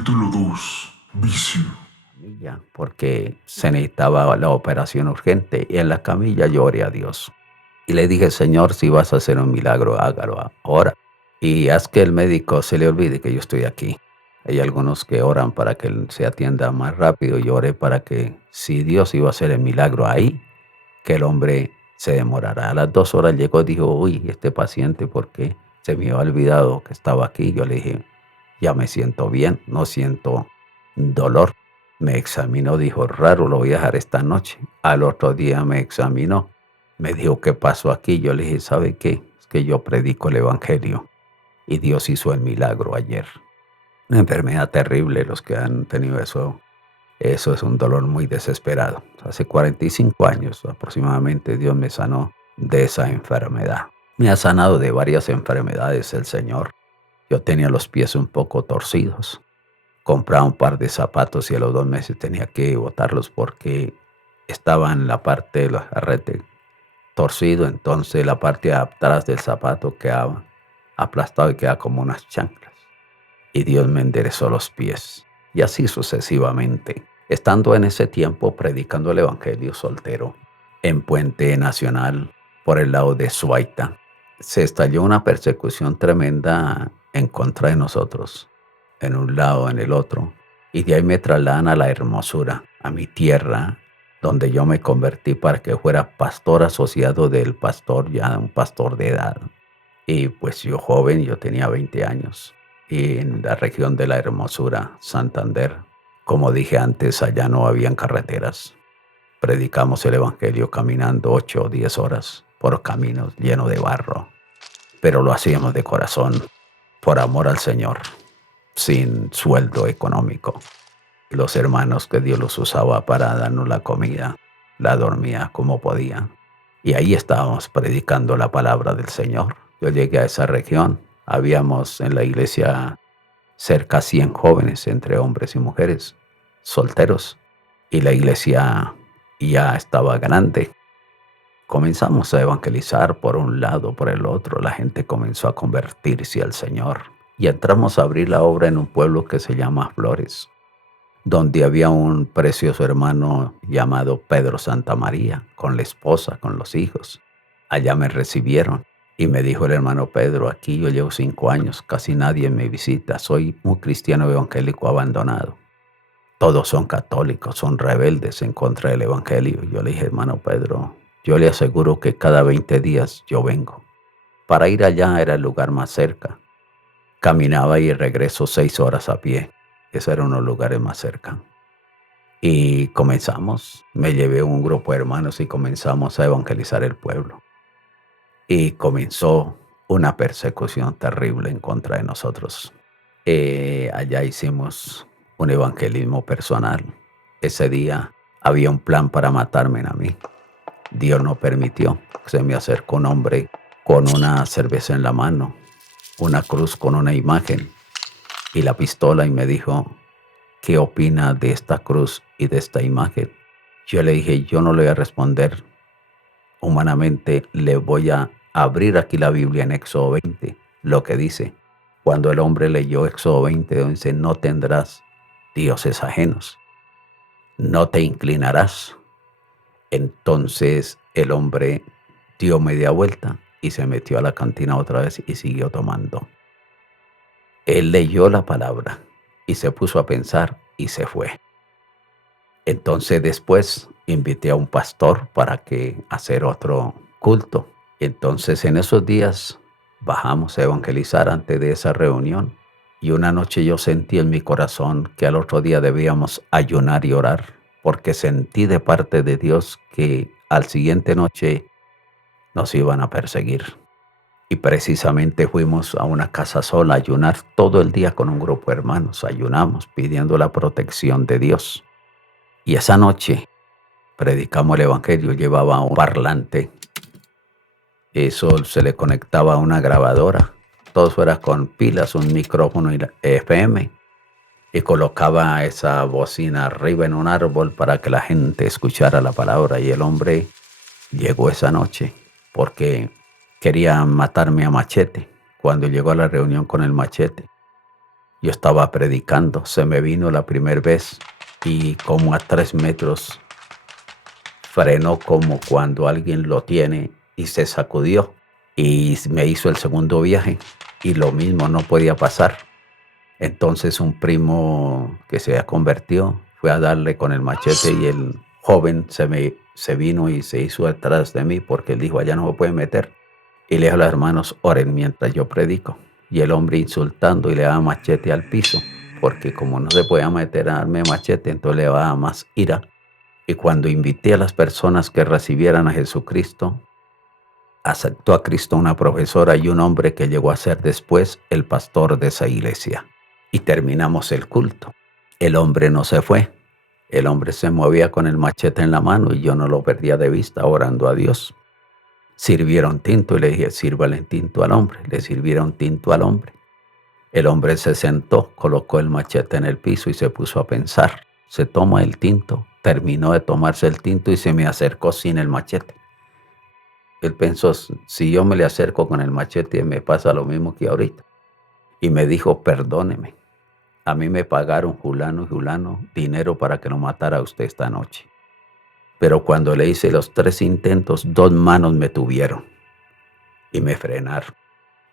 Capítulo 2. Vicio. camilla, porque se necesitaba la operación urgente y en la camilla yo oré a Dios. Y le dije, Señor, si vas a hacer un milagro, hágalo ahora. Y haz que el médico se le olvide que yo estoy aquí. Hay algunos que oran para que él se atienda más rápido. Yo oré para que si Dios iba a hacer el milagro ahí, que el hombre se demorara. A las 2 horas llegó, dijo, uy, este paciente, ¿por qué? Se me había olvidado que estaba aquí. Yo le dije, ya me siento bien, no siento dolor. Me examinó, dijo, raro, lo voy a dejar esta noche. Al otro día me examinó, me dijo, ¿qué pasó aquí? Yo le dije, ¿sabe qué? Es que yo predico el evangelio y Dios hizo el milagro ayer. Una enfermedad terrible, los que han tenido eso es un dolor muy desesperado. Hace 45 años aproximadamente Dios me sanó de esa enfermedad. Me ha sanado de varias enfermedades el Señor. Yo tenía los pies un poco torcidos. Compraba un par de zapatos y a los 2 meses tenía que botarlos porque estaba en la parte del arrete torcido. Entonces la parte de atrás del zapato quedaba aplastado y quedaba como unas chanclas. Y Dios me enderezó los pies. Y así sucesivamente. Estando en ese tiempo predicando el Evangelio soltero en Puente Nacional por el lado de Suaita, se estalló una persecución tremenda en contra de nosotros, en un lado, en el otro, y de ahí me trasladan a La Hermosura, a mi tierra, donde yo me convertí para que fuera pastor asociado del pastor, ya un pastor de edad. Y pues yo joven, yo tenía 20 años, y en la región de La Hermosura, Santander, como dije antes, allá no habían carreteras. Predicamos el Evangelio caminando 8 o 10 horas por caminos llenos de barro, pero lo hacíamos de corazón, por amor al Señor, sin sueldo económico. Los hermanos que Dios los usaba para darnos la comida, la dormía como podía. Y ahí estábamos predicando la palabra del Señor. Yo llegué a esa región, habíamos en la iglesia cerca de 100 jóvenes, entre hombres y mujeres, solteros, y la iglesia ya estaba grande. Comenzamos a evangelizar por un lado, por el otro. La gente comenzó a convertirse al Señor. Y entramos a abrir la obra en un pueblo que se llama Flores, donde había un precioso hermano llamado Pedro Santamaría, con la esposa, con los hijos. Allá me recibieron y me dijo el hermano Pedro, aquí yo llevo 5 años, casi nadie me visita, soy un cristiano evangélico abandonado. Todos son católicos, son rebeldes en contra del evangelio. Yo le dije, hermano Pedro, yo le aseguro que cada 20 días yo vengo. Para ir allá era el lugar más cerca. Caminaba y regreso 6 horas a pie. Esos eran los lugares más cerca. Y comenzamos, me llevé un grupo de hermanos y comenzamos a evangelizar el pueblo. Y comenzó una persecución terrible en contra de nosotros. Allá hicimos un evangelismo personal. Ese día había un plan para matarme a mí. Dios no permitió. Se me acercó un hombre con una cerveza en la mano, una cruz con una imagen y la pistola y me dijo, ¿qué opina de esta cruz y de esta imagen? Yo le dije, yo no le voy a responder humanamente, le voy a abrir aquí la Biblia en Éxodo 20, lo que dice. Cuando el hombre leyó Éxodo 20, donde dice, no tendrás dioses ajenos, no te inclinarás. Entonces el hombre dio media vuelta y se metió a la cantina otra vez y siguió tomando. Él leyó la palabra y se puso a pensar y se fue. Entonces después invité a un pastor para que hacer otro culto. Entonces en esos días bajamos a evangelizar antes de esa reunión y una noche yo sentí en mi corazón que al otro día debíamos ayunar y orar porque sentí de parte de Dios que al siguiente noche nos iban a perseguir. Y precisamente fuimos a una casa sola a ayunar todo el día con un grupo de hermanos. Ayunamos pidiendo la protección de Dios. Y esa noche predicamos el evangelio, llevaba un parlante. Eso se le conectaba a una grabadora. Todo fuera con pilas, un micrófono FM. Y colocaba esa bocina arriba en un árbol para que la gente escuchara la palabra. Y el hombre llegó esa noche porque quería matarme a machete cuando llegó a la reunión con el machete. Yo estaba predicando, se me vino la primera vez y como a 3 metros frenó como cuando alguien lo tiene y se sacudió y me hizo el segundo viaje y lo mismo no podía pasar. Entonces un primo que se convirtió fue a darle con el machete y el joven se vino y se hizo detrás de mí porque él dijo, allá no me puede meter. Y le dijo a los hermanos, oren mientras yo predico. Y el hombre insultando y le daba machete al piso, porque como no se podía meter a darme machete, entonces le daba más ira. Y cuando invité a las personas que recibieran a Jesucristo, aceptó a Cristo una profesora y un hombre que llegó a ser después el pastor de esa iglesia. Y terminamos el culto. El hombre no se fue. El hombre se movía con el machete en la mano y yo no lo perdía de vista orando a Dios. Sirvieron tinto y le dije, sírvale tinto al hombre. Le sirvieron tinto al hombre. El hombre se sentó, colocó el machete en el piso y se puso a pensar. Se toma el tinto, terminó de tomarse el tinto y se me acercó sin el machete. Él pensó, si yo me le acerco con el machete me pasa lo mismo que ahorita. Y me dijo, perdóneme, a mí me pagaron fulano y fulano dinero para que lo matara a usted esta noche. Pero cuando le hice los 3 intentos, 2 manos me tuvieron y me frenaron.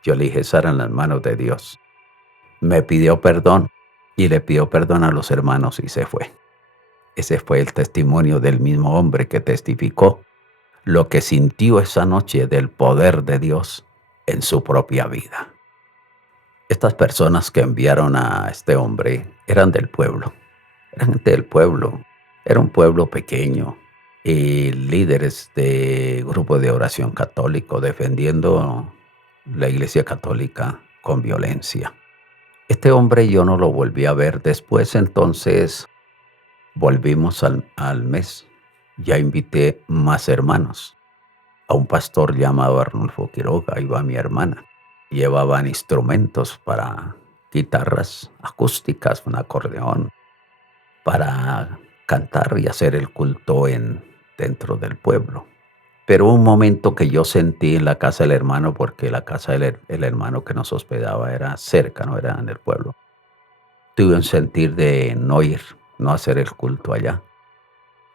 Yo le dije, esas eran las manos de Dios. Me pidió perdón y le pidió perdón a los hermanos y se fue. Ese fue el testimonio del mismo hombre que testificó lo que sintió esa noche del poder de Dios en su propia vida. Estas personas que enviaron a este hombre eran del pueblo, eran gente del pueblo, era un pueblo pequeño y líderes de grupo de oración católico defendiendo la iglesia católica con violencia. Este hombre yo no lo volví a ver después, entonces volvimos al mes. Ya invité más hermanos. A un pastor llamado Arnulfo Quiroga iba mi hermana. Llevaban instrumentos para guitarras acústicas, un acordeón, para cantar y hacer el culto dentro del pueblo. Pero un momento que yo sentí en la casa del hermano, porque la casa del hermano que nos hospedaba era cerca, no era en el pueblo. Tuve un sentir de no ir, no hacer el culto allá.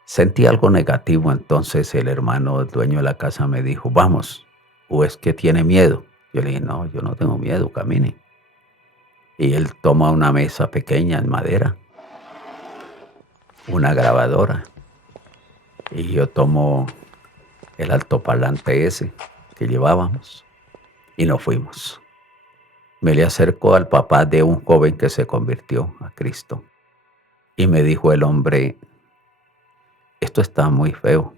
Sentí algo negativo, entonces el hermano, el dueño de la casa me dijo, vamos, o es que tiene miedo. Yo le dije, no, yo no tengo miedo, camine. Y él toma una mesa pequeña en madera, una grabadora, y yo tomo el altoparlante ese que llevábamos y nos fuimos. Me le acercó al papá de un joven que se convirtió a Cristo y me dijo el hombre, esto está muy feo.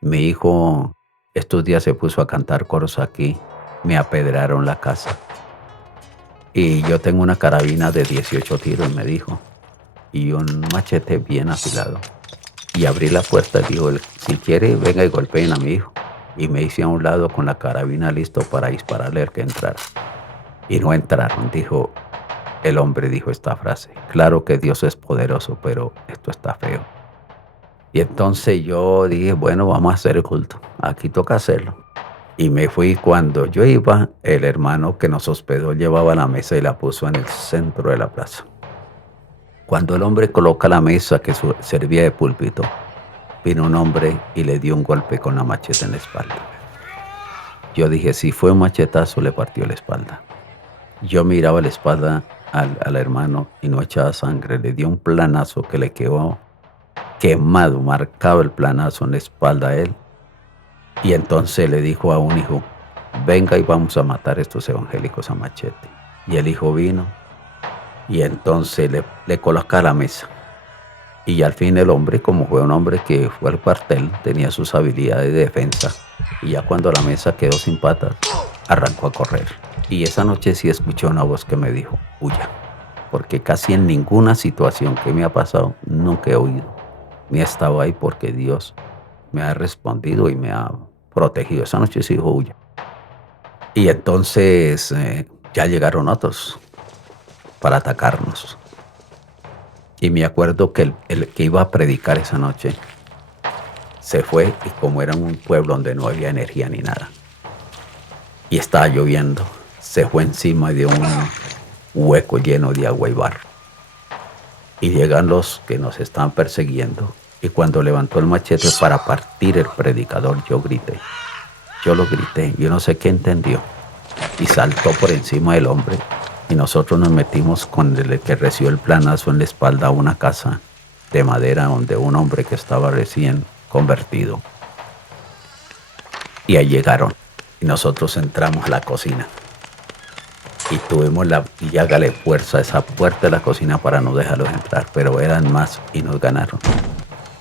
Mi hijo estos días se puso a cantar coros aquí, me apedraron la casa y yo tengo una carabina de 18 tiros, me dijo, y un machete bien afilado. Y abrí la puerta y dijo, si quiere venga y golpeen a mi hijo. Y me hice a un lado con la carabina listo para dispararle al que entrara. Y no entraron, dijo el hombre, dijo esta frase, claro que Dios es poderoso, pero esto está feo. Y entonces yo dije, bueno, vamos a hacer el culto, aquí toca hacerlo. Y me fui. Cuando yo iba, el hermano que nos hospedó llevaba la mesa y la puso en el centro de la plaza. Cuando el hombre coloca la mesa que servía de púlpito, vino un hombre y le dio un golpe con la machete en la espalda. Yo dije, si fue un machetazo, le partió la espalda. Yo miraba la espalda al hermano y no echaba sangre. Le dio un planazo que le quedó quemado, marcado el planazo en la espalda a él. Y entonces le dijo a un hijo, venga y vamos a matar a estos evangélicos a machete. Y el hijo vino y entonces le coloca a la mesa. Y al fin el hombre, como fue un hombre que fue al cuartel, tenía sus habilidades de defensa. Y ya cuando la mesa quedó sin patas, arrancó a correr. Y esa noche sí escuché una voz que me dijo, huya. Porque casi en ninguna situación que me ha pasado, nunca he huido. Ni he estado ahí porque Dios me ha respondido y me ha protegido. Esa noche sí dijo, huya. Y entonces ya llegaron otros para atacarnos. Y me acuerdo que el que iba a predicar esa noche se fue y como era un pueblo donde no había energía ni nada y estaba lloviendo, se fue encima de hueco lleno de agua y barro. Y llegan los que nos estaban persiguiendo. Y cuando levantó el machete para partir el predicador, yo grité. Yo lo grité, yo no sé qué entendió. Y saltó por encima del hombre. Y nosotros nos metimos con el que recibió el planazo en la espalda a una casa de madera donde un hombre que estaba recién convertido. Y ahí llegaron. Y nosotros entramos a la cocina. Y tuvimos y hágale fuerza a esa puerta de la cocina para no dejarlos entrar. Pero eran más y nos ganaron.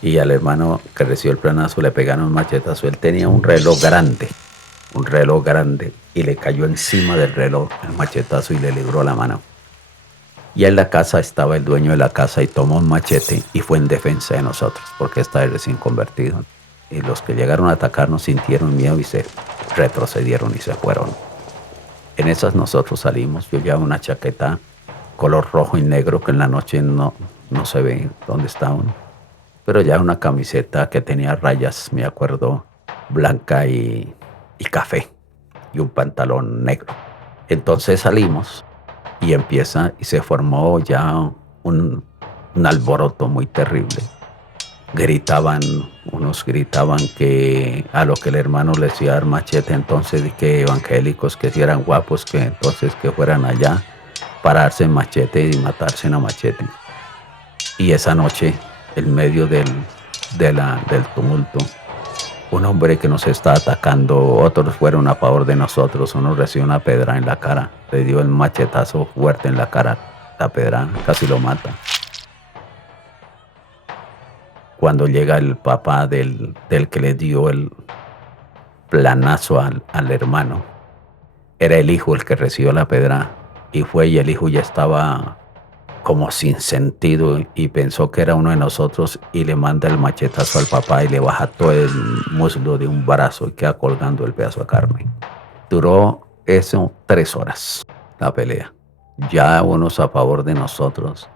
Y al hermano que recibió el planazo le pegaron un machetazo. Él tenía un reloj grande, y le cayó encima del reloj el machetazo y le libró la mano. Y en la casa estaba el dueño de la casa y tomó un machete y fue en defensa de nosotros, porque estaba recién convertido. Y los que llegaron a atacarnos sintieron miedo y se retrocedieron y se fueron. En esas nosotros salimos. Yo llevaba una chaqueta color rojo y negro que en la noche no se ve dónde está uno. Pero ya una camiseta que tenía rayas, me acuerdo, blanca y café, y un pantalón negro. Entonces salimos y se formó ya un alboroto muy terrible. Unos gritaban que a lo que el hermano les iba a dar machete, entonces, y que evangélicos que si eran guapos, que entonces que fueran allá, pararse en machete y matarse en a machete. Y esa noche, en medio del tumulto, un hombre que nos está atacando, otros fueron a favor de nosotros, uno recibió una pedra en la cara, le dio el machetazo fuerte en la cara, la pedra casi lo mata. Cuando llega el papá del que le dio el planazo al hermano, era el hijo el que recibió la pedra, y el hijo ya estaba como sin sentido y pensó que era uno de nosotros y le manda el machetazo al papá y le baja todo el muslo de un brazo y queda colgando el pedazo de carne. Duró eso 3 horas la pelea. Ya unos a favor de nosotros.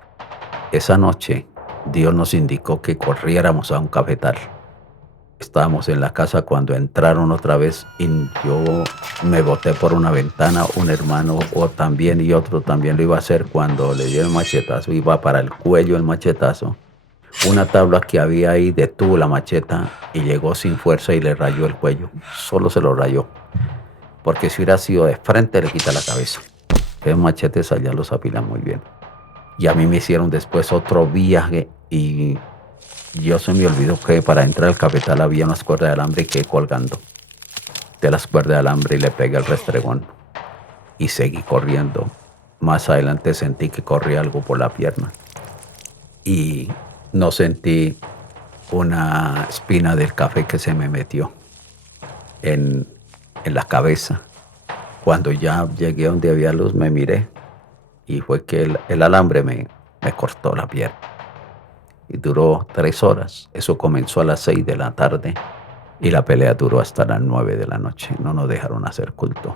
Esa noche Dios nos indicó que corriéramos a un cafetal. Estábamos en la casa cuando entraron otra vez y yo me boté por una ventana. Un hermano y otro también lo iba a hacer. Cuando le dio el machetazo, iba para el cuello el machetazo. Una tabla que había ahí detuvo la macheta y llegó sin fuerza y le rayó el cuello. Solo se lo rayó, porque si hubiera sido de frente le quita la cabeza. Esos machetes allá los afilan muy bien. Y a mí me hicieron después otro viaje y yo se me olvidó que para entrar al cafetal había unas cuerdas de alambre y quedé colgando de las cuerdas de alambre y le pegué el restregón y seguí corriendo. Más adelante sentí que corría algo por la pierna y no sentí una espina del café que se me metió en la cabeza. Cuando ya llegué donde había luz me miré y fue que el alambre me cortó la pierna. Y duró 3 horas. Eso comenzó a las 6 de la tarde y la pelea duró hasta las 9 de la noche. No nos dejaron hacer culto.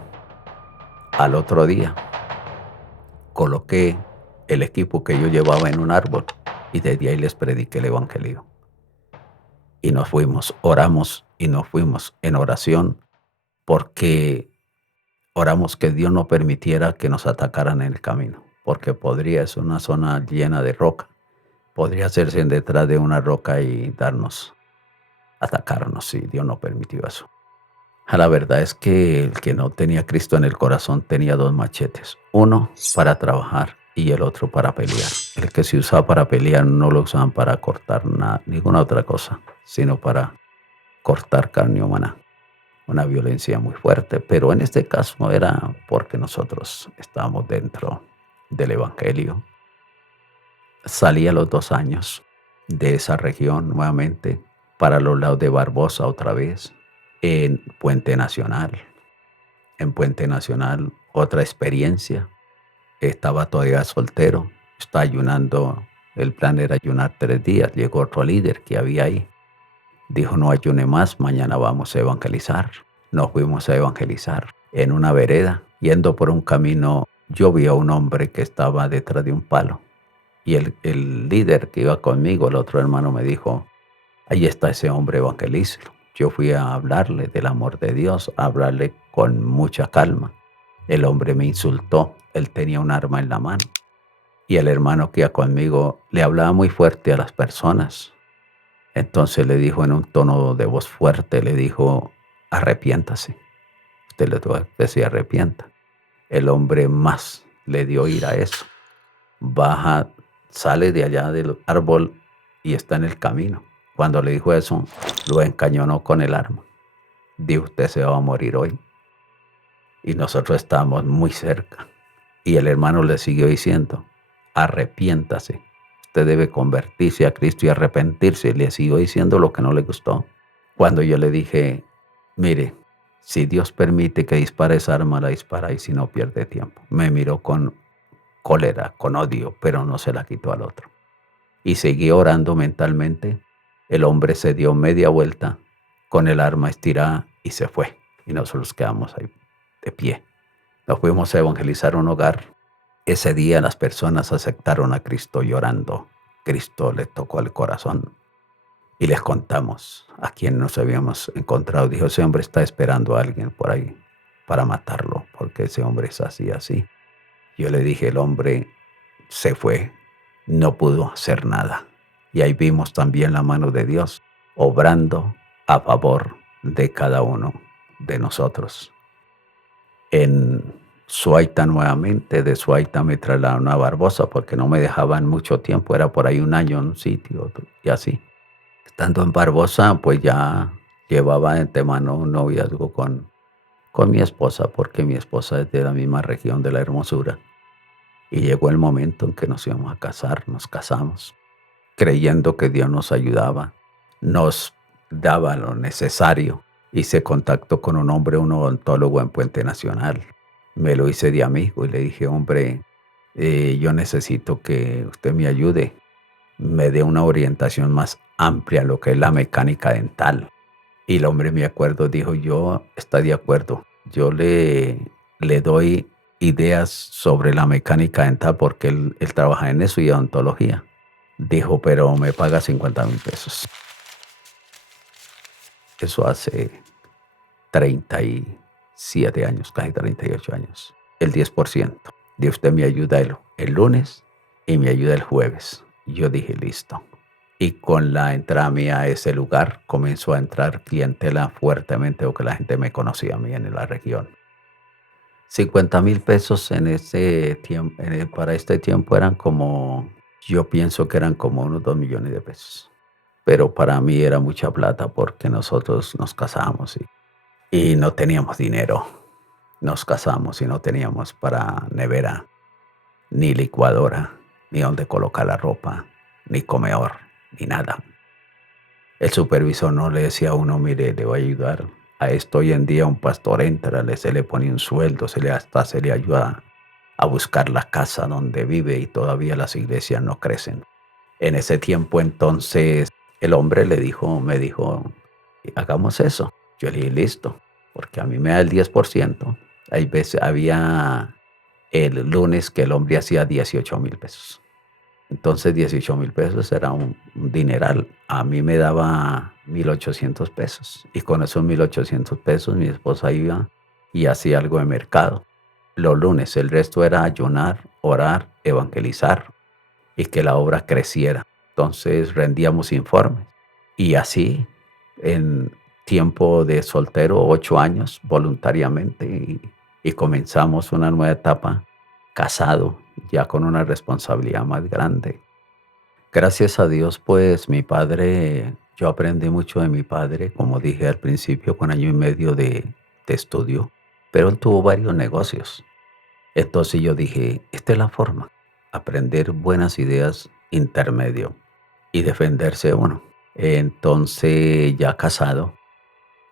Al otro día coloqué el equipo que yo llevaba en un árbol y desde ahí les prediqué el evangelio. Y nos fuimos, oramos y nos fuimos en oración, porque oramos que Dios no permitiera que nos atacaran en el camino, porque es una zona llena de roca. Podría hacerse detrás de una roca y atacarnos, si Dios no permitió eso. La verdad es que el que no tenía Cristo en el corazón tenía 2 machetes, uno para trabajar y el otro para pelear. El que se usaba para pelear no lo usaban para cortar ninguna otra cosa, sino para cortar carne humana. Una violencia muy fuerte, pero en este caso era porque nosotros estábamos dentro del evangelio. Salí a los 2 años de esa región nuevamente para los lados de Barbosa otra vez, en Puente Nacional. En Puente Nacional, otra experiencia. Estaba todavía soltero, estaba ayunando. El plan era ayunar 3 días. Llegó otro líder que había ahí. Dijo: no ayune más, mañana vamos a evangelizar. Nos fuimos a evangelizar en una vereda. Yendo por un camino, yo vi a un hombre que estaba detrás de un palo. Y el líder que iba conmigo, el otro hermano, me dijo: ahí está ese hombre, evangelícelo. Yo fui a hablarle del amor de Dios, a hablarle con mucha calma. El hombre me insultó, él tenía un arma en la mano. Y el hermano que iba conmigo le hablaba muy fuerte a las personas. Entonces le dijo en un tono de voz fuerte, le dijo, arrepiéntase. Usted le tuvo que se arrepienta. El hombre más le dio ira a eso. Baja, sale de allá del árbol y está en el camino. Cuando le dijo eso, lo encañonó con el arma. Dijo, usted se va a morir hoy. Y nosotros estábamos muy cerca. Y el hermano le siguió diciendo, arrepiéntase. Usted debe convertirse a Cristo y arrepentirse. Y le siguió diciendo lo que no le gustó. Cuando yo le dije, mire, si Dios permite que dispare esa arma, la dispara y si no pierde tiempo. Me miró con cólera, con odio, pero no se la quitó al otro. Y seguí orando mentalmente. El hombre se dio media vuelta con el arma estirada y se fue. Y nosotros quedamos ahí de pie. Nos fuimos a evangelizar un hogar. Ese día las personas aceptaron a Cristo llorando. Cristo les tocó el corazón. Y les contamos a quien nos habíamos encontrado. Dijo, ese hombre está esperando a alguien por ahí para matarlo, porque ese hombre es así, así. Yo le dije, el hombre se fue, no pudo hacer nada. Y ahí vimos también la mano de Dios obrando a favor de cada uno de nosotros. En Suaita nuevamente, de Suaita me trasladaron a Barbosa porque no me dejaban mucho tiempo, era por ahí un año en un sitio otro, y así. Estando en Barbosa, pues ya llevaba de antemano un noviazgo con mi esposa, porque mi esposa es de la misma región de La Hermosura. Y llegó el momento en que nos íbamos a casar, nos casamos, creyendo que Dios nos ayudaba, nos daba lo necesario. Hice contacto con un hombre, un odontólogo en Puente Nacional. Me lo hice de amigo y le dije, hombre, yo necesito que usted me ayude, me dé una orientación más amplia a lo que es la mecánica dental. Y el hombre, me acuerdo, dijo, yo está de acuerdo, yo le doy ideas sobre la mecánica dental porque él trabaja en eso y odontología. Dijo, pero me paga 50,000 pesos. Eso hace 37 años, casi 38 años. El 10%. De usted me ayuda el lunes y me ayuda el jueves. Yo dije, listo. Y con la entrada mía a ese lugar comenzó a entrar clientela fuertemente porque la gente me conocía a mí en la región. 50,000 pesos en ese tiempo, para este tiempo eran como, yo pienso que eran como unos 2 millones de pesos. Pero para mí era mucha plata porque nosotros nos casamos y no teníamos dinero. Nos casamos y no teníamos para nevera, ni licuadora, ni donde colocar la ropa, ni comedor, ni nada. El supervisor no le decía a uno, mire, le voy a ayudar a esto. Hoy en día un pastor entra, se le pone un sueldo, hasta se le ayuda a buscar la casa donde vive y todavía las iglesias no crecen. En ese tiempo entonces el hombre me dijo, hagamos eso. Yo le dije, listo, porque a mí me da el 10%. Hay veces, había el lunes que el hombre hacía 18,000 pesos. Entonces 18,000 pesos era un dineral. A mí me daba 1,800 pesos. Y con esos 1,800 pesos mi esposa iba y hacía algo de mercado. Los lunes, el resto era ayunar, orar, evangelizar y que la obra creciera. Entonces rendíamos informes. Y así, en tiempo de soltero, 8 años voluntariamente, y comenzamos una nueva etapa casado, ya con una responsabilidad más grande. Gracias a Dios, pues mi padre, yo aprendí mucho de mi padre, como dije al principio, con año y medio de estudio, pero él tuvo varios negocios. Entonces yo dije, esta es la forma, aprender buenas ideas intermedio y defenderse uno. Entonces ya casado,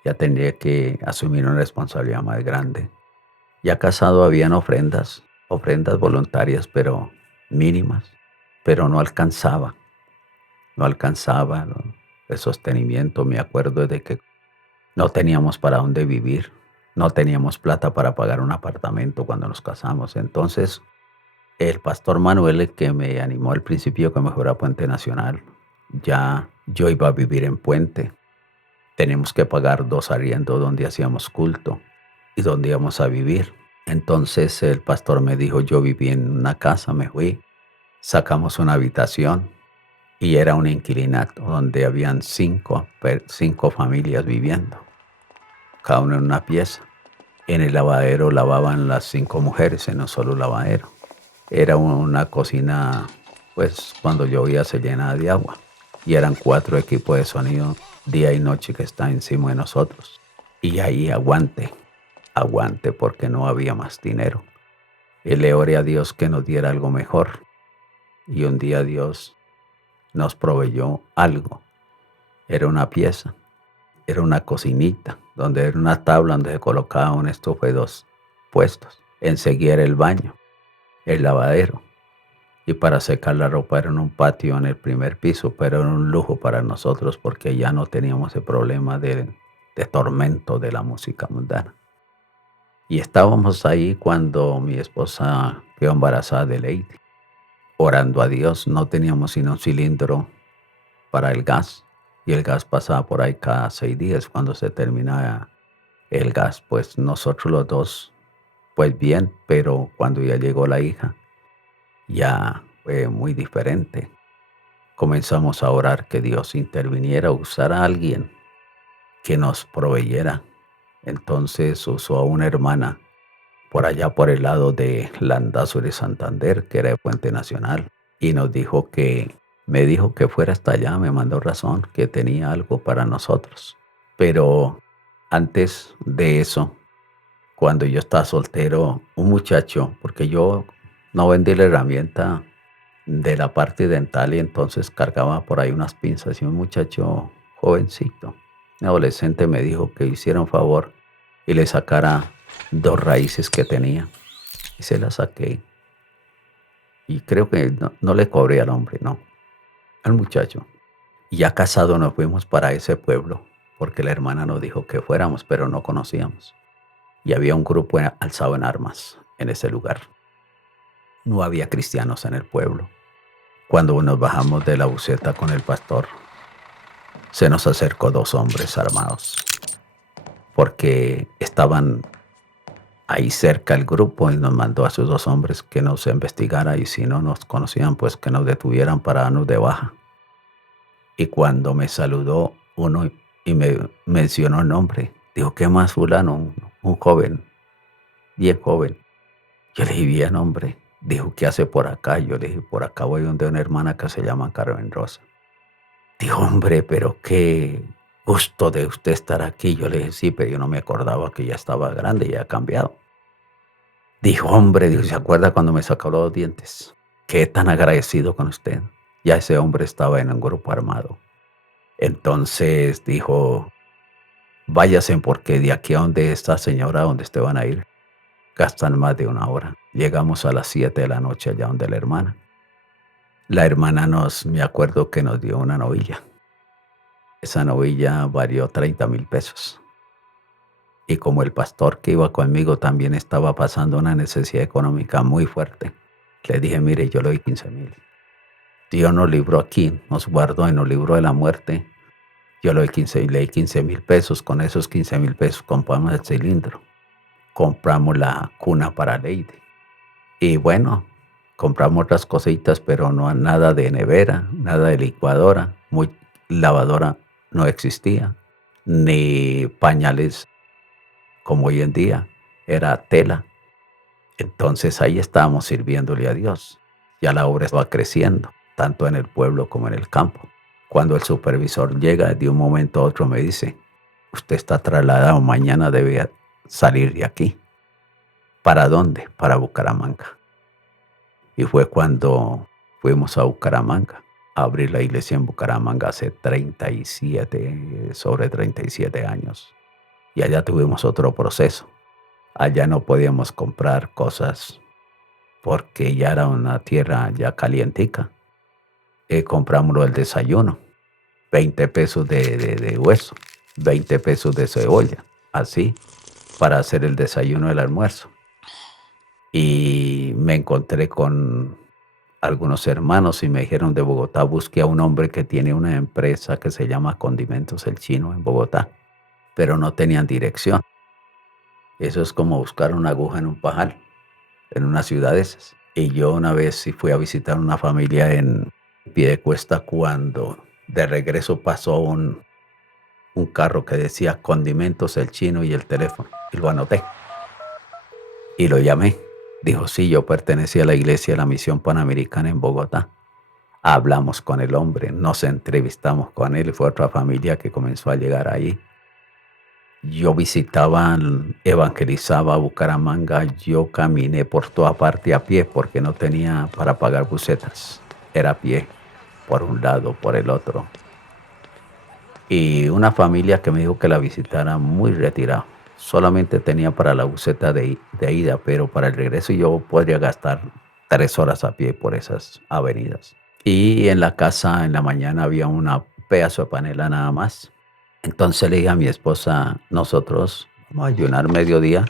ya tendría que asumir una responsabilidad más grande. Ya casado habían ofrendas voluntarias, pero mínimas, pero no alcanzaba, ¿no? El sostenimiento. Me acuerdo de que no teníamos para dónde vivir, no teníamos plata para pagar un apartamento cuando nos casamos. Entonces, el pastor Manuel, el que me animó al principio que me fuera a Puente Nacional, ya yo iba a vivir en Puente. Tenemos que pagar 2 arriendos donde hacíamos culto y donde íbamos a vivir. Entonces el pastor me dijo, yo viví en una casa, me fui, sacamos una habitación y era un inquilinato donde habían cinco familias viviendo, cada uno en una pieza. En el lavadero lavaban las 5 mujeres en un solo lavadero. Era una cocina, pues cuando llovía se llenaba de agua. Y eran 4 equipos de sonido día y noche que están encima de nosotros. Y ahí aguante, aguante porque no había más dinero. Y le oré a Dios que nos diera algo mejor. Y un día Dios nos proveyó algo. Era una pieza, era una cocinita, donde era una tabla donde se colocaba un estufa y 2 puestos. Enseguida era el baño, el lavadero. Y para secar la ropa era en un patio en el primer piso, pero era un lujo para nosotros porque ya no teníamos el problema de tormento de la música mundana. Y estábamos ahí cuando mi esposa quedó embarazada de Lady. Orando a Dios, no teníamos sino un cilindro para el gas. Y el gas pasaba por ahí cada 6 días. Cuando se terminaba el gas, pues nosotros los dos, pues bien, pero cuando ya llegó la hija, ya fue muy diferente. Comenzamos a orar que Dios interviniera, usara a alguien que nos proveyera. Entonces usó a una hermana por allá por el lado de Landazuri de Santander, que era de Puente Nacional, y me dijo que fuera hasta allá, me mandó razón, que tenía algo para nosotros. Pero antes de eso, cuando yo estaba soltero, un muchacho, porque yo no vendí la herramienta de la parte dental y entonces cargaba por ahí unas pinzas y un muchacho jovencito, un adolescente, me dijo que hiciera un favor y le sacara 2 raíces que tenía y se las saqué y creo que no le cobré al hombre, no, al muchacho. Y ya casado nos fuimos para ese pueblo porque la hermana nos dijo que fuéramos, pero no conocíamos. Y había un grupo alzado en armas en ese lugar. No había cristianos en el pueblo. Cuando nos bajamos de la buseta con el pastor, se nos acercó 2 hombres armados, porque estaban ahí cerca el grupo y nos mandó a esos 2 hombres que nos investigara y si no nos conocían, pues que nos detuvieran para darnos de baja. Y cuando me saludó uno y me mencionó el nombre, dijo, ¿qué más fulano? Un joven, bien joven. Yo le dije, bien hombre. Dijo, ¿qué hace por acá? Yo le dije, por acá voy donde una hermana que se llama Carmen Rosa. Dijo, hombre, pero qué gusto de usted estar aquí. Yo le dije, sí, pero yo no me acordaba que ya estaba grande y ya ha cambiado. Dijo, hombre, dijo, ¿se acuerda cuando me sacó los dientes? Qué tan agradecido con usted. Ya ese hombre estaba en un grupo armado. Entonces dijo, váyase porque de aquí a donde esta señora, donde usted van a ir, gastan más de 1 hora. Llegamos a las 7 de la noche allá donde la hermana. La hermana me acuerdo que nos dio una novilla. Esa novilla valió 30,000 pesos. Y como el pastor que iba conmigo también estaba pasando una necesidad económica muy fuerte, le dije, mire, yo le doy 15,000. Dios nos libró aquí, nos guardó y nos libró de la muerte. Yo le di 15,000 pesos. Con esos 15,000 pesos compramos el cilindro, compramos la cuna para Lady. Y bueno, compramos otras cositas, pero no nada de nevera, nada de licuadora, lavadora no existía, ni pañales como hoy en día, era tela. Entonces ahí estábamos sirviéndole a Dios. Ya la obra estaba creciendo, tanto en el pueblo como en el campo. Cuando el supervisor llega, de un momento a otro me dice, usted está trasladado, mañana debe salir de aquí. ¿Para dónde? Para Bucaramanga. Y fue cuando fuimos a Bucaramanga, a abrir la iglesia en Bucaramanga hace sobre 37 años. Y allá tuvimos otro proceso. Allá no podíamos comprar cosas porque ya era una tierra ya calientica. Compramos el desayuno, 20 pesos de hueso, 20 pesos de cebolla, así, para hacer el desayuno del almuerzo. Y me encontré con algunos hermanos y me dijeron de Bogotá, busqué a un hombre que tiene una empresa que se llama Condimentos El Chino en Bogotá, pero no tenían dirección. Eso es como buscar una aguja en un pajar, en una ciudad de esas. Y yo una vez sí fui a visitar una familia en Piedecuesta cuando de regreso pasó un carro que decía condimentos, el chino y el teléfono. Y lo anoté y lo llamé. Dijo, sí, yo pertenecía a la iglesia de la Misión Panamericana en Bogotá. Hablamos con el hombre, nos entrevistamos con él, fue otra familia que comenzó a llegar ahí. Yo visitaba, evangelizaba Bucaramanga, yo caminé por toda parte a pie porque no tenía para pagar busetas. Era a pie, por un lado, por el otro. Y una familia que me dijo que la visitara muy retirado. Solamente tenía para la buseta de ida, pero para el regreso yo podría gastar 3 horas a pie por esas avenidas. Y en la casa en la mañana había un pedazo de panela nada más. Entonces le dije a mi esposa, nosotros vamos a ayunar mediodía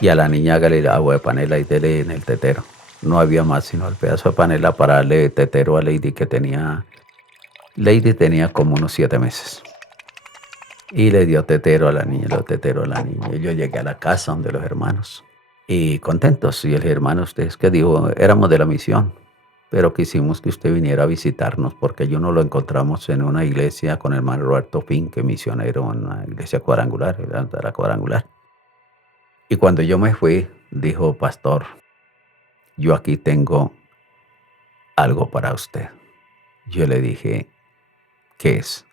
y a la niña hágale agua de panela y dele en el tetero. No había más sino el pedazo de panela para darle tetero a Lady tenía como unos 7 meses. Y le dio tetero a la niña, le dio tetero a la niña. Y yo llegué a la casa donde los hermanos. Y contentos. Y el hermano, ustedes que dijo, éramos de la misión, pero quisimos que usted viniera a visitarnos porque yo no lo encontramos en una iglesia con el hermano Roberto Pin, que misionero en una iglesia cuadrangular, era cuadrangular. Y cuando yo me fui, dijo, pastor, yo aquí tengo algo para usted. Yo le dije, ¿qué es?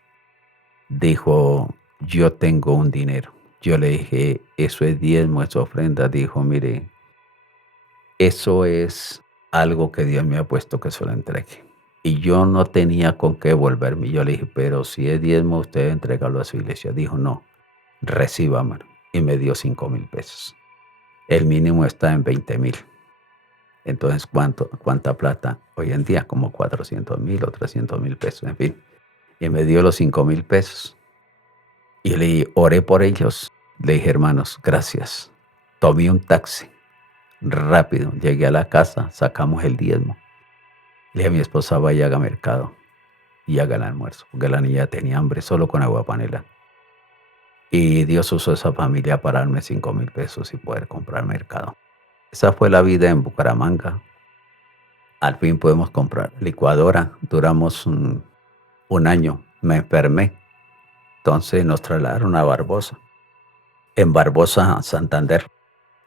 Dijo, yo tengo un dinero. Yo le dije, eso es diezmo, es ofrenda. Dijo, mire, eso es algo que Dios me ha puesto que se lo entregue. Y yo no tenía con qué volverme. Yo le dije, pero si es diezmo, usted entregarlo a su iglesia. Dijo, no, recíbamelo. Y me dio 5,000 pesos. El mínimo está en 20,000. Entonces, ¿cuánta plata? Hoy en día, como 400,000 o 300,000 pesos, en fin. Y me dio los 5,000 pesos. Y le oré por ellos. Le dije, hermanos, gracias. Tomé un taxi. Rápido, llegué a la casa, sacamos el diezmo. Le dije a mi esposa, vaya, haga mercado y haga el almuerzo, porque la niña tenía hambre solo con agua panela. Y Dios usó esa familia para darme 5,000 pesos y poder comprar mercado. Esa fue la vida en Bucaramanga. Al fin podemos comprar licuadora. Duramos un año. Me enfermé. Entonces nos trasladaron a Barbosa. En Barbosa, Santander.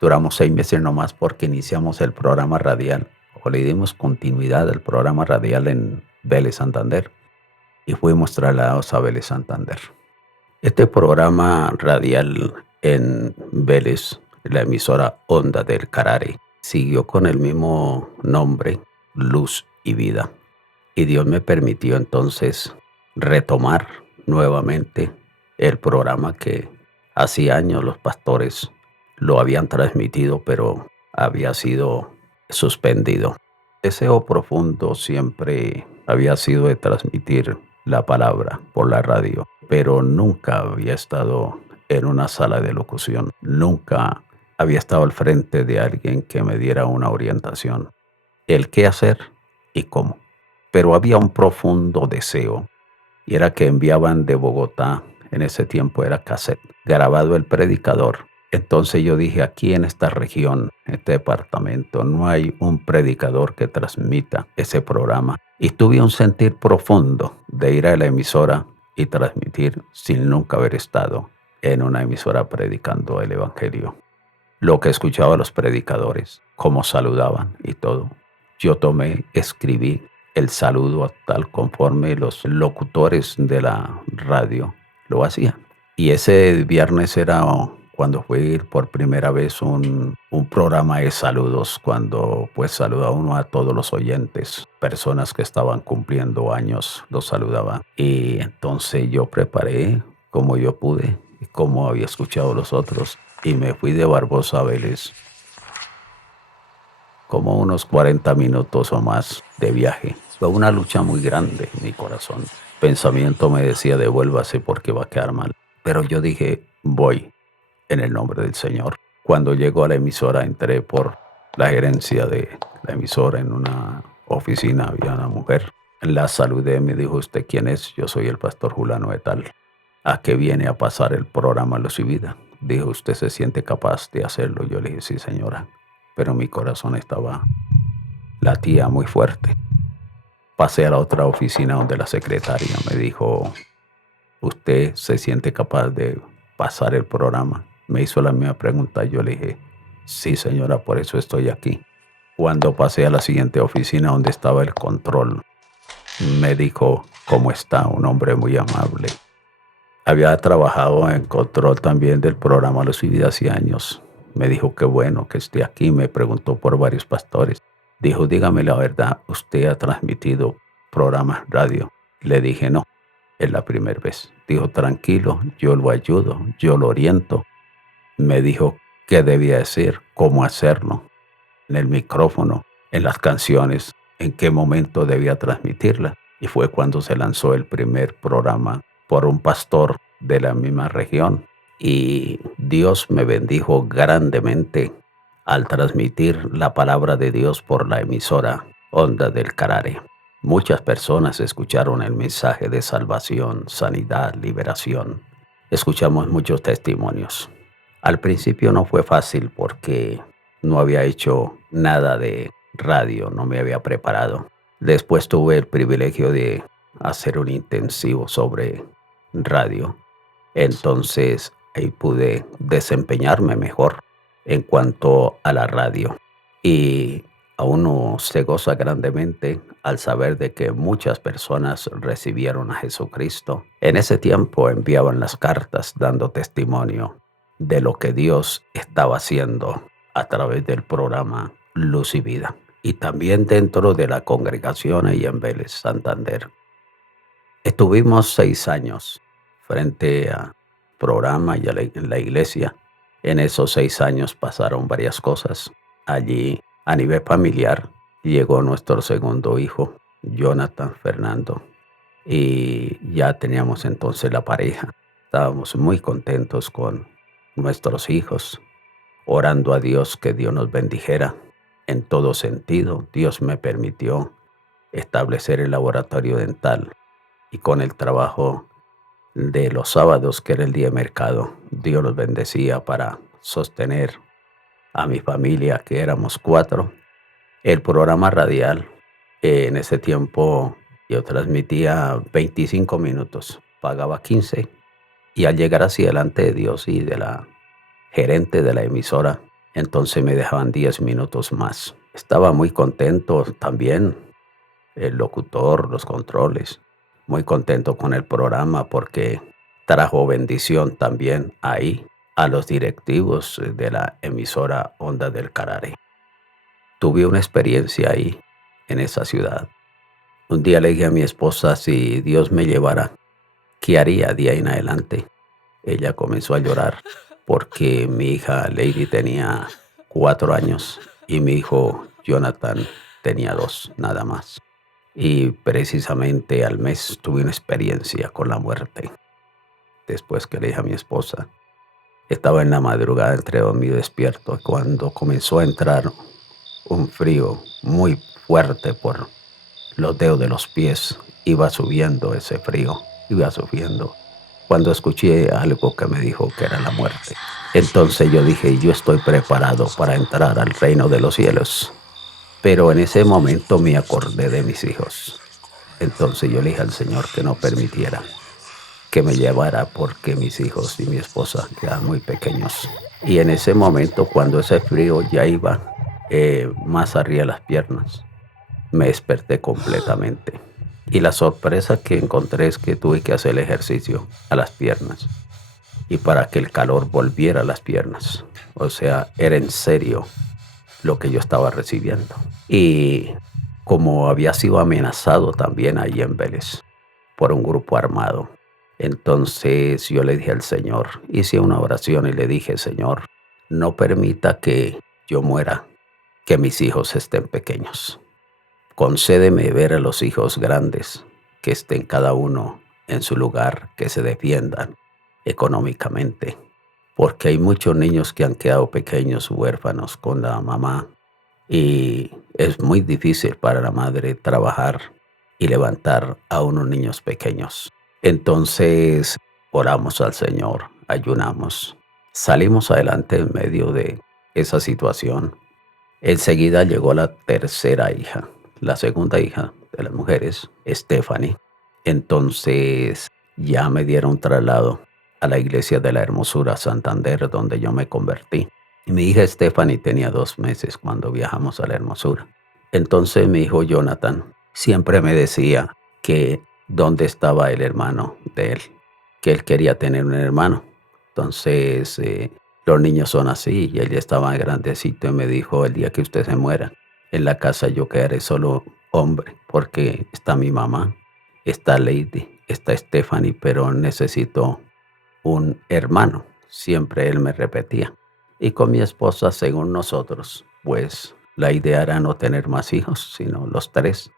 Duramos 6 meses nomás porque iniciamos el programa radial o le dimos continuidad al programa radial en Vélez Santander y fuimos trasladados a Vélez Santander. Este programa radial en Vélez, la emisora Onda del Carare, siguió con el mismo nombre, Luz y Vida. Y Dios me permitió entonces retomar nuevamente el programa que hacía años los pastores lo habían transmitido, pero había sido suspendido. Deseo profundo siempre había sido de transmitir la palabra por la radio, pero nunca había estado en una sala de locución, nunca había estado al frente de alguien que me diera una orientación, el qué hacer y cómo. Pero había un profundo deseo y era que enviaban de Bogotá, en ese tiempo era cassette, grabado el predicador. Entonces yo dije, aquí en esta región, en este departamento, no hay un predicador que transmita ese programa. Y tuve un sentir profundo de ir a la emisora y transmitir sin nunca haber estado en una emisora predicando el Evangelio. Lo que escuchaba a los predicadores, cómo saludaban y todo. Yo tomé, escribí el saludo tal conforme los locutores de la radio lo hacían. Y ese viernes era cuando fue por primera vez un programa de saludos, cuando pues saludaba uno a todos los oyentes, personas que estaban cumpliendo años, los saludaba. Y entonces yo preparé como yo pude y como había escuchado los otros y me fui de Barbosa a Vélez, como unos 40 minutos o más de viaje. Fue una lucha muy grande en mi corazón. Pensamiento me decía, devuélvase porque va a quedar mal. Pero yo dije, voy en el nombre del Señor. Cuando llegó a la emisora, entré por la gerencia de la emisora en una oficina, había una mujer. La saludé, me dijo, ¿usted quién es? Yo soy el pastor Julano de tal. ¿A qué viene a pasar el programa Luz y Vida? Dijo, ¿usted se siente capaz de hacerlo? Yo le dije, sí, señora, pero mi corazón latía muy fuerte. Pasé a la otra oficina donde la secretaria me dijo, ¿usted se siente capaz de pasar el programa? Me hizo la misma pregunta. Yo le dije, sí, señora, por eso estoy aquí. Cuando pasé a la siguiente oficina donde estaba el control, me dijo, ¿cómo está? Un hombre muy amable. Había trabajado en control también del programa Los Viví hace años. Me dijo, qué bueno que esté aquí. Me preguntó por varios pastores. Dijo, dígame la verdad, ¿usted ha transmitido programas radio? Le dije, no, es la primera vez. Dijo, tranquilo, yo lo ayudo, yo lo oriento. Me dijo qué debía decir, cómo hacerlo, en el micrófono, en las canciones, en qué momento debía transmitirla. Y fue cuando se lanzó el primer programa por un pastor de la misma región. Y Dios me bendijo grandemente al transmitir la palabra de Dios por la emisora Onda del Carare. Muchas personas escucharon el mensaje de salvación, sanidad, liberación. Escuchamos muchos testimonios. Al principio no fue fácil porque no había hecho nada de radio, no me había preparado. Después tuve el privilegio de hacer un intensivo sobre radio. Entonces ahí pude desempeñarme mejor en cuanto a la radio. Y a uno se goza grandemente al saber de que muchas personas recibieron a Jesucristo. En ese tiempo enviaban las cartas dando testimonio de lo que Dios estaba haciendo a través del programa Luz y Vida. Y también dentro de la congregación ahí en Vélez, Santander. Estuvimos 6 años frente a programa y en la iglesia. En esos 6 años pasaron varias cosas. Allí, a nivel familiar, llegó nuestro segundo hijo, Jonathan Fernando, y ya teníamos entonces la pareja. Estábamos muy contentos con nuestros hijos, orando a Dios que Dios nos bendijera en todo sentido. Dios me permitió establecer el laboratorio dental y con el trabajo de los sábados, que era el día de mercado, Dios los bendecía para sostener a mi familia, que éramos 4. El programa radial, en ese tiempo yo transmitía 25 minutos, pagaba 15 y al llegar así delante de Dios y de la gerente de la emisora, entonces me dejaban 10 minutos más. Estaba muy contento también, el locutor, los controles, muy contento con el programa porque trajo bendición también ahí a los directivos de la emisora Onda del Carare. Tuve una experiencia ahí, en esa ciudad. Un día le dije a mi esposa si Dios me llevara, ¿qué haría de ahí en adelante? Ella comenzó a llorar porque mi hija Lady tenía 4 años y mi hijo Jonathan tenía 2, nada más. Y precisamente al mes tuve una experiencia con la muerte. Después que le dije a mi esposa, estaba en la madrugada entre dormido y despierto cuando comenzó a entrar un frío muy fuerte por los dedos de los pies. Iba subiendo ese frío, iba subiendo. Cuando escuché algo que me dijo que era la muerte. Entonces yo dije, yo estoy preparado para entrar al reino de los cielos. Pero en ese momento me acordé de mis hijos. Entonces yo le dije al Señor que no permitiera que me llevara porque mis hijos y mi esposa quedan muy pequeños. Y en ese momento, cuando ese frío ya iba más arriba de las piernas, me desperté completamente. Y la sorpresa que encontré es que tuve que hacer el ejercicio a las piernas y para que el calor volviera a las piernas. O sea, era en serio lo que yo estaba recibiendo. Y como había sido amenazado también allí en Vélez por un grupo armado, entonces yo le dije al Señor, hice una oración y le dije, Señor, no permita que yo muera, que mis hijos estén pequeños. Concédeme ver a los hijos grandes, que estén cada uno en su lugar, que se defiendan económicamente, porque hay muchos niños que han quedado pequeños, huérfanos con la mamá, y es muy difícil para la madre trabajar y levantar a unos niños pequeños. Entonces oramos al Señor, ayunamos Salimos adelante en medio de esa situación. Enseguida llegó la tercera hija, la segunda hija de las mujeres, Stephanie. Entonces ya me dieron traslado a la iglesia de la Hermosura Santander, donde yo me convertí. Y mi hija Stephanie tenía 2 meses cuando viajamos a la Hermosura. Entonces mi hijo Jonathan siempre me decía que dónde estaba el hermano de él, que él quería tener un hermano. Entonces los niños son así y él ya estaba grandecito y me dijo, el día que usted se muera, en la casa yo quedaré solo hombre porque está mi mamá, está Lady, está Stephanie, pero necesito un hermano. Siempre él me repetía. Y con mi esposa, según nosotros, pues la idea era no tener más hijos, sino los tres.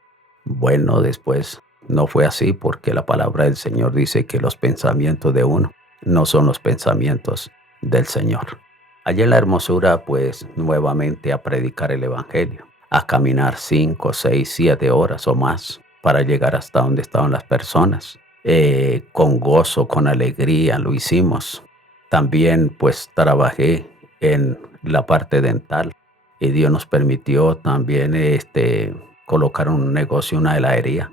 Bueno, después no fue así porque la palabra del Señor dice que los pensamientos de uno no son los pensamientos del Señor. Allí en la Hermosura, pues nuevamente a predicar el Evangelio, a caminar 5, 6, 7 horas o más para llegar hasta donde estaban las personas. Con gozo, con alegría lo hicimos. También pues trabajé en la parte dental y Dios nos permitió también colocar un negocio, una heladería,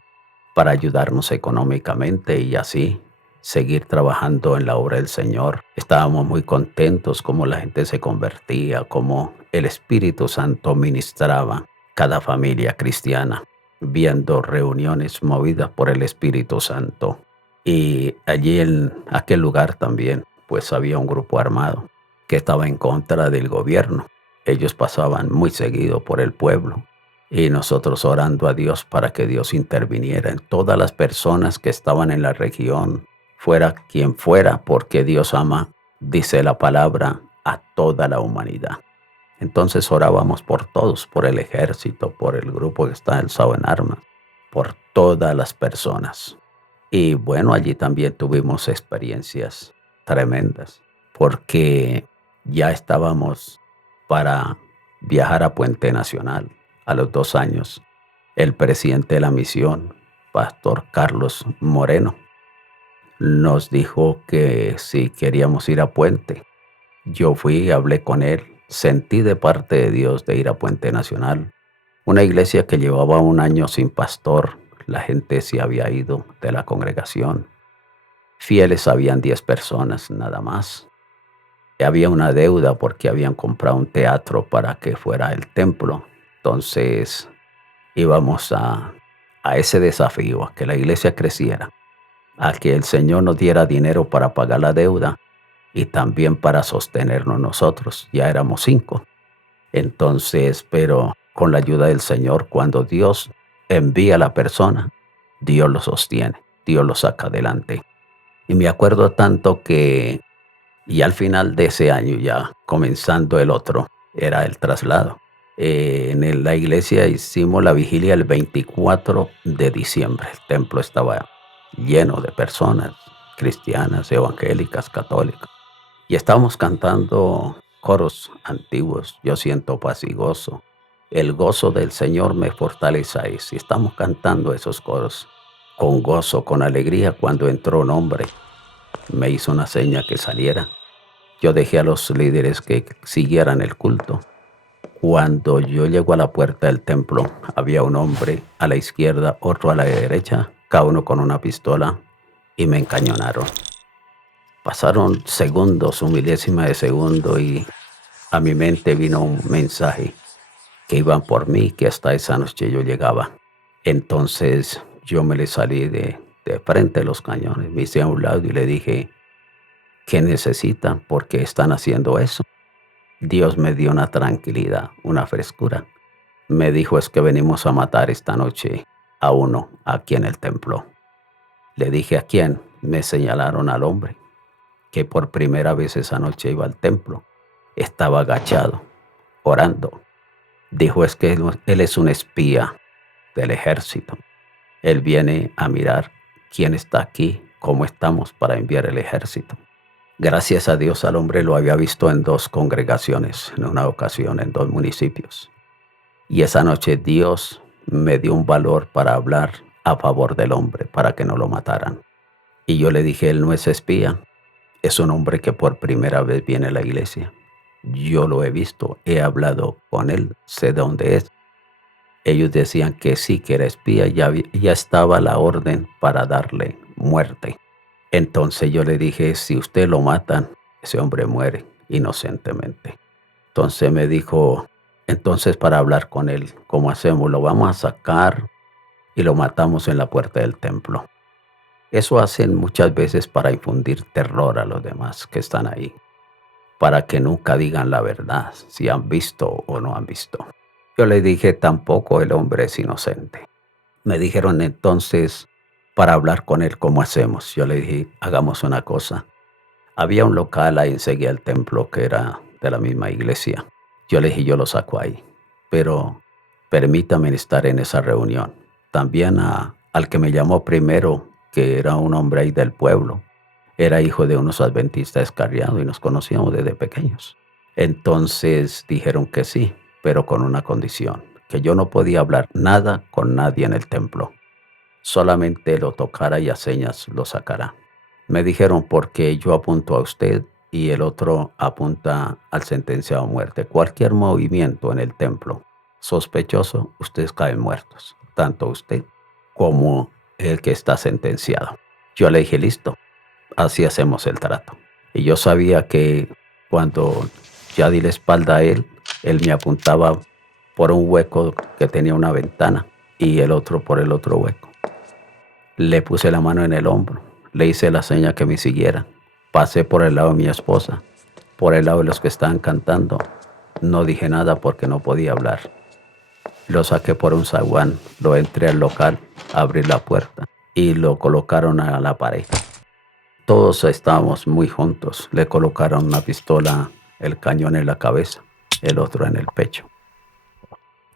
para ayudarnos económicamente y así seguir trabajando en la obra del Señor. Estábamos muy contentos como la gente se convertía, como el Espíritu Santo ministraba cada familia cristiana, viendo reuniones movidas por el Espíritu Santo. Y allí en aquel lugar también, pues había un grupo armado que estaba en contra del gobierno. Ellos pasaban muy seguido por el pueblo y nosotros orando a Dios para que Dios interviniera en todas las personas que estaban en la región, fuera quien fuera, porque Dios ama, dice la palabra, a toda la humanidad. Entonces orábamos por todos, por el ejército, por el grupo que está alzado en armas, por todas las personas. Y bueno, allí también tuvimos experiencias tremendas, porque ya estábamos para viajar a Puente Nacional. A los 2 años, el presidente de la misión, Pastor Carlos Moreno, nos dijo que si queríamos ir a Puente. Yo fui, hablé con él, sentí de parte de Dios de ir a Puente Nacional, una iglesia que llevaba 1 año sin pastor. La gente se había ido de la congregación. Fieles habían 10 personas nada más. Había una deuda porque habían comprado un teatro para que fuera el templo. Entonces íbamos a ese desafío, a que la iglesia creciera, a que el Señor nos diera dinero para pagar la deuda y también para sostenernos nosotros. Ya éramos 5. Entonces, pero con la ayuda del Señor, cuando Dios envía a la persona, Dios lo sostiene, Dios lo saca adelante. Y me acuerdo tanto que, y al final de ese año, ya comenzando el otro, era el traslado. La iglesia hicimos la vigilia el 24 de diciembre. El templo estaba lleno de personas cristianas, evangélicas, católicas. Y estábamos cantando coros antiguos. Yo siento paz y gozo. El gozo del Señor me fortalece. Y estamos cantando esos coros con gozo, con alegría. Cuando entró un hombre, me hizo una seña que saliera. Yo dejé a los líderes que siguieran el culto. Cuando yo llego a la puerta del templo, había un hombre a la izquierda, otro a la derecha, cada uno con una pistola, y me encañonaron. Pasaron segundos, un milésima de segundo, y a mi mente vino un mensaje que iban por mí, que hasta esa noche yo llegaba. Entonces yo me le salí de frente de los cañones, me hice a un lado y le dije, ¿qué necesitan? ¿Por qué están haciendo eso? Dios me dio una tranquilidad, una frescura. Me dijo, es que venimos a matar esta noche a uno aquí en el templo. Le dije, ¿a quién? Me señalaron al hombre que por primera vez esa noche iba al templo. Estaba agachado, orando. Dijo, es que él es un espía del ejército. Él viene a mirar quién está aquí, cómo estamos para enviar el ejército. Gracias a Dios al hombre lo había visto en 2 congregaciones, en una ocasión en 2 municipios. Y esa noche Dios me dio un valor para hablar a favor del hombre, para que no lo mataran. Y yo le dije, él no es espía, Es un hombre que por primera vez viene a la iglesia. Yo lo he visto, he hablado con él, sé dónde es. Ellos decían que sí, que era espía, ya estaba la orden para darle muerte. Entonces yo le dije, si usted lo matan, ese hombre muere inocentemente. Entonces me dijo, entonces para hablar con él, ¿cómo hacemos? Lo vamos a sacar y lo matamos en la puerta del templo. Eso hacen muchas veces para infundir terror a los demás que están ahí, para que nunca digan la verdad, si han visto o no han visto. Yo le dije, tampoco el hombre es inocente. Me dijeron entonces, para hablar con él, ¿cómo hacemos? Yo le dije, hagamos una cosa. Había un local ahí enseguida del templo que era de la misma iglesia. Yo le dije, yo lo saco ahí, pero permítame estar en esa reunión. También al que me llamó primero, que era un hombre ahí del pueblo, era hijo de unos adventistas descarriados y nos conocíamos desde pequeños. Entonces dijeron que sí, pero con una condición, que yo no podía hablar nada con nadie en el templo. Solamente lo tocara y a señas lo sacará. Me dijeron porque yo apunto a usted y el otro apunta al sentenciado a muerte. Cualquier movimiento en el templo sospechoso, ustedes caen muertos, tanto usted como el que está sentenciado. Yo le dije, listo, así hacemos el trato. Y yo sabía que cuando ya di la espalda a él me apuntaba por un hueco que tenía una ventana y el otro por el otro hueco. Le puse la mano en el hombro, le hice la seña que me siguiera. Pasé por el lado de mi esposa, por el lado de los que estaban cantando. No dije nada porque no podía hablar. Lo saqué por un zaguán, lo entré al local, abrí la puerta y lo colocaron a la pared. Todos estábamos muy juntos. Le colocaron una pistola, el cañón en la cabeza, el otro en el pecho.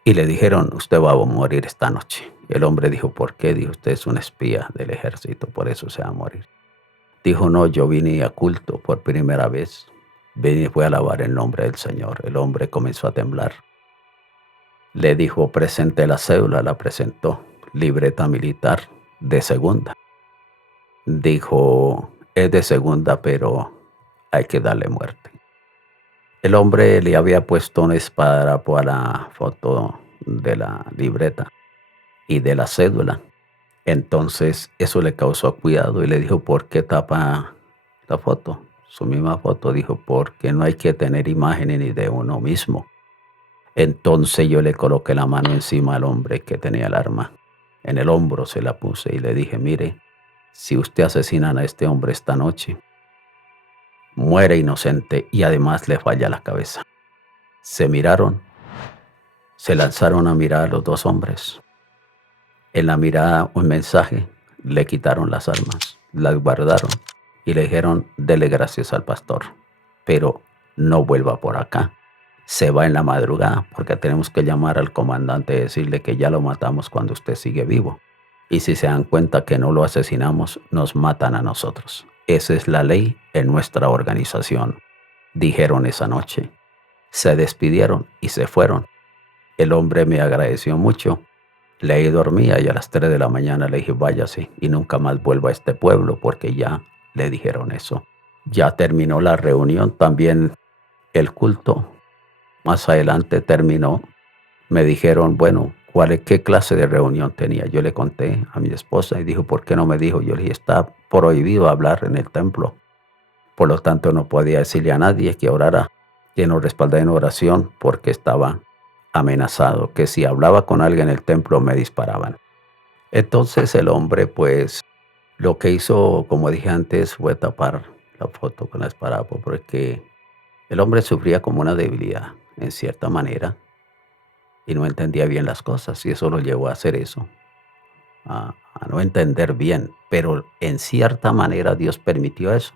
Y le dijeron, usted va a morir esta noche. El hombre dijo, ¿por qué? Dijo, usted es un espía del ejército, por eso se va a morir. Dijo, no, yo vine a culto por primera vez. Vine y fui a alabar el nombre del Señor. El hombre comenzó a temblar. Le dijo, presente la cédula, la presentó. Libreta militar de segunda. Dijo, es de segunda, pero hay que darle muerte. El hombre le había puesto un esparadrapo a la foto de la libreta y de la cédula. Entonces eso le causó cuidado y le dijo, ¿por qué tapa la foto? Su misma foto dijo, porque no hay que tener imágenes ni de uno mismo. Entonces yo le coloqué la mano encima al hombre que tenía el arma. En el hombro se la puse y le dije, mire, si usted asesina a este hombre esta noche, muere inocente y además le falla la cabeza. Se miraron, se lanzaron a mirar a los dos hombres. En la mirada un mensaje, le quitaron las armas, las guardaron y le dijeron, dele gracias al pastor, pero no vuelva por acá. Se va en la madrugada porque tenemos que llamar al comandante y decirle que ya lo matamos cuando usted sigue vivo. Y si se dan cuenta que no lo asesinamos, nos matan a nosotros. Esa es la ley en nuestra organización, dijeron esa noche. Se despidieron y se fueron. El hombre me agradeció mucho. Leí dormía y a las 3 de la mañana le dije, váyase y nunca más vuelva a este pueblo porque ya le dijeron eso. Ya terminó la reunión, también el culto. Más adelante terminó. Me dijeron, bueno, ¿qué clase de reunión tenía? Yo le conté a mi esposa y dijo, ¿por qué no me dijo? Yo le dije, está prohibido hablar en el templo. Por lo tanto, no podía decirle a nadie que orara, que nos respaldara en oración porque estaba amenazado, que si hablaba con alguien en el templo me disparaban. Entonces el hombre, pues, lo que hizo, como dije antes, fue tapar la foto con la esparadrapo porque el hombre sufría como una debilidad, en cierta manera, y no entendía bien las cosas, y eso lo llevó a hacer eso, a no entender bien, pero en cierta manera Dios permitió eso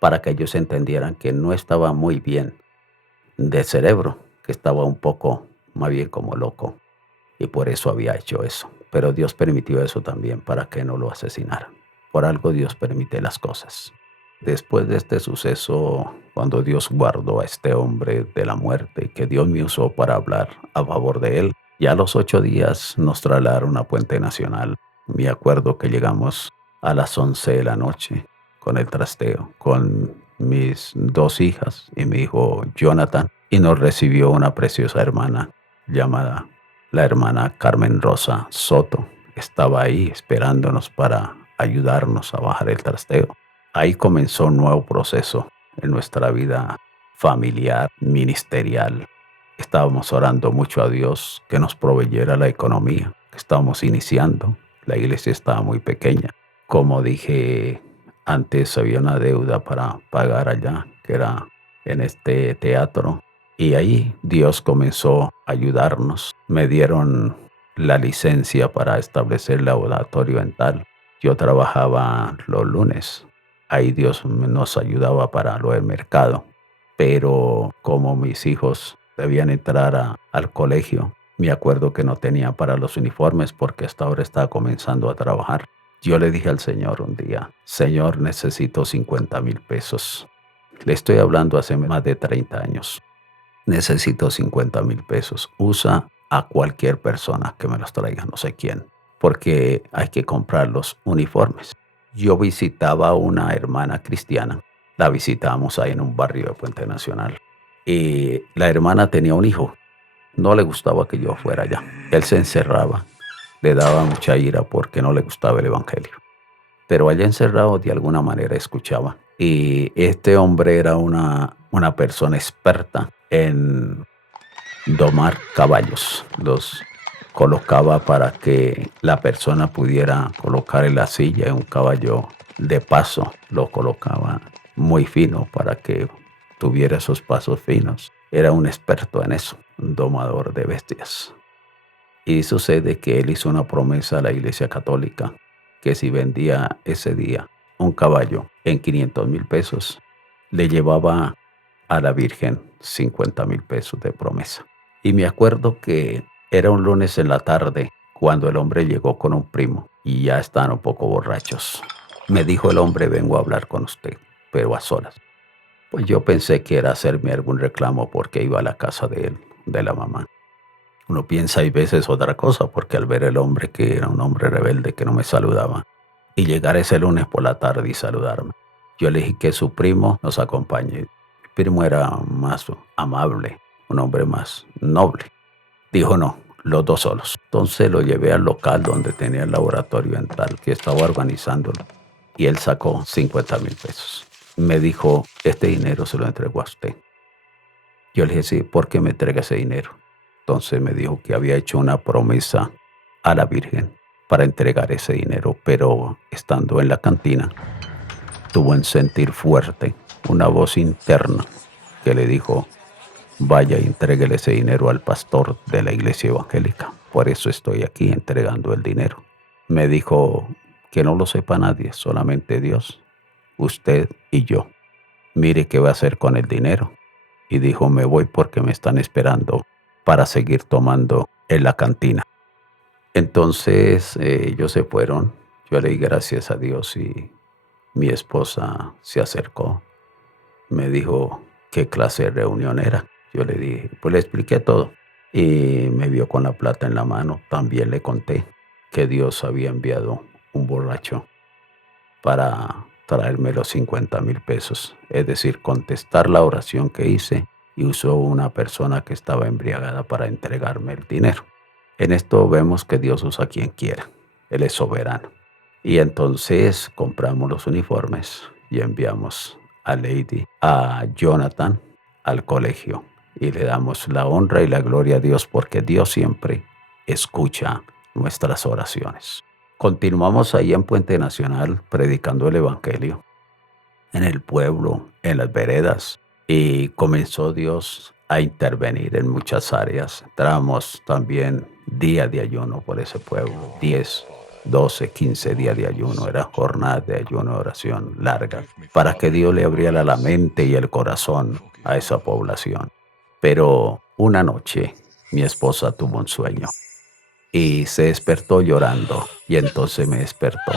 para que ellos entendieran que no estaba muy bien de cerebro, que estaba un poco más bien como loco, y por eso había hecho eso. Pero Dios permitió eso también para que no lo asesinaran. Por algo Dios permite las cosas. Después de este suceso, cuando Dios guardó a este hombre de la muerte, que Dios me usó para hablar a favor de él, ya a los 8 días nos trasladaron a Puente Nacional. Me acuerdo que llegamos a las 11 de la noche con el trasteo, con mis 2 hijas y mi hijo Jonathan, y nos recibió una preciosa hermana llamada la hermana Carmen Rosa Soto. Estaba ahí esperándonos para ayudarnos a bajar el trasteo. Ahí comenzó un nuevo proceso en nuestra vida familiar, ministerial. Estábamos orando mucho a Dios que nos proveyera la economía. Estábamos iniciando. La iglesia estaba muy pequeña. Como dije antes, había una deuda para pagar allá, que era en este teatro. Y ahí Dios comenzó a ayudarnos. Me dieron la licencia para establecer el laboratorio dental. Yo trabajaba los lunes. Ahí Dios nos ayudaba para lo del mercado. Pero como mis hijos debían entrar al colegio, me acuerdo que no tenía para los uniformes porque hasta ahora estaba comenzando a trabajar. Yo le dije al Señor un día, Señor, necesito 50,000 pesos. Le estoy hablando hace más de 30 años. Necesito 50,000 pesos. Usa a cualquier persona que me los traiga, no sé quién, porque hay que comprar los uniformes. Yo visitaba a una hermana cristiana. La visitábamos ahí en un barrio de Puente Nacional. Y la hermana tenía un hijo. No le gustaba que yo fuera allá. Él se encerraba. Le daba mucha ira porque no le gustaba el evangelio. Pero allá encerrado de alguna manera escuchaba. Y este hombre era una persona experta en domar caballos. Los colocaba para que la persona pudiera colocar en la silla un caballo de paso. Lo colocaba muy fino para que tuviera esos pasos finos. Era un experto en eso, un domador de bestias. Y sucede que él hizo una promesa a la Iglesia Católica que si vendía ese día un caballo en 500,000 pesos, le llevaba a la Virgen 50,000 pesos de promesa. Y me acuerdo que era un lunes en la tarde cuando el hombre llegó con un primo y ya estaban un poco borrachos. Me dijo el hombre, vengo a hablar con usted, pero a solas. Pues yo pensé que era hacerme algún reclamo porque iba a la casa de él, de la mamá. Uno piensa y veces otra cosa, porque al ver el hombre que era un hombre rebelde que no me saludaba, y llegar ese lunes por la tarde y saludarme, yo le dije que su primo nos acompañe. Mi primo era más amable, un hombre más noble. Dijo no, los dos solos. Entonces lo llevé al local donde tenía el laboratorio dental que estaba organizándolo y él sacó 50,000 pesos. Me dijo, este dinero se lo entregó a usted. Yo le dije, sí, ¿por qué me entrega ese dinero? Entonces me dijo que había hecho una promesa a la Virgen para entregar ese dinero, pero estando en la cantina, tuvo un sentir fuerte, una voz interna que le dijo, vaya y entréguele ese dinero al pastor de la iglesia evangélica. Por eso estoy aquí entregando el dinero. Me dijo que no lo sepa nadie, solamente Dios, usted y yo. Mire qué va a hacer con el dinero. Y dijo, me voy porque me están esperando para seguir tomando en la cantina. Entonces ellos se fueron. Yo le di gracias a Dios y mi esposa se acercó. Me dijo qué clase de reunión era. Yo le dije, pues le expliqué todo. Y me vio con la plata en la mano. También le conté que Dios había enviado un borracho para traerme los 50,000 pesos. Es decir, contestar la oración que hice y usó una persona que estaba embriagada para entregarme el dinero. En esto vemos que Dios usa a quien quiera. Él es soberano. Y entonces compramos los uniformes y enviamos a Lady, a Jonathan, al colegio. Y le damos la honra y la gloria a Dios porque Dios siempre escucha nuestras oraciones. Continuamos ahí en Puente Nacional predicando el Evangelio en el pueblo, en las veredas, y comenzó Dios a intervenir en muchas áreas. Entramos también día de ayuno por ese pueblo, 10, 12, 15 días de ayuno, eran jornadas de ayuno y oración largas, para que Dios le abriera la mente y el corazón a esa población. Pero una noche mi esposa tuvo un sueño y se despertó llorando y entonces me despertó.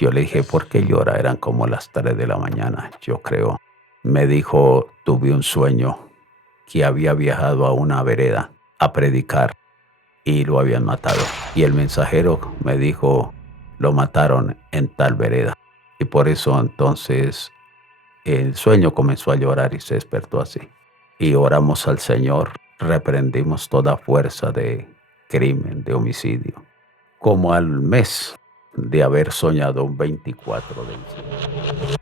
Yo le dije, ¿por qué llora? Eran como las 3 de la mañana, yo creo. Me dijo, tuve un sueño que había viajado a una vereda a predicar y lo habían matado. Y el mensajero me dijo, lo mataron en tal vereda. Y por eso entonces el sueño comenzó a llorar y se despertó así. Y oramos al Señor, reprendimos toda fuerza de crimen, de homicidio. Como al mes de haber soñado un 24 de diciembre.